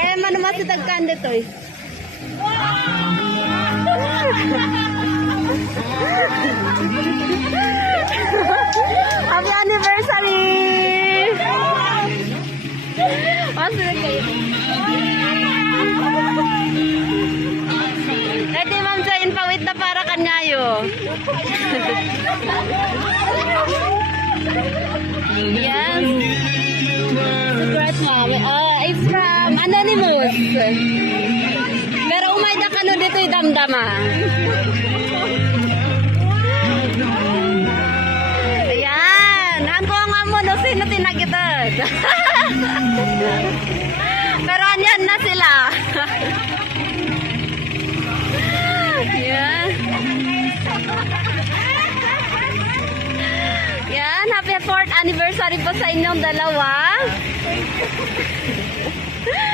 Eh, manamas itagkan dito eh. Happy anniversary! Masarap kayo. Ready, Ma'am Joy, pawit na para kanyayo. Yes. Surprise, Ma'am. It's from Anonymous. Pero umay na ka dito yung damdama. Ayan. Ako ang amo no sino tinagitad. Pero anyan na sila. Yan. Yan. Happy 4th anniversary po sa inyong dalawa.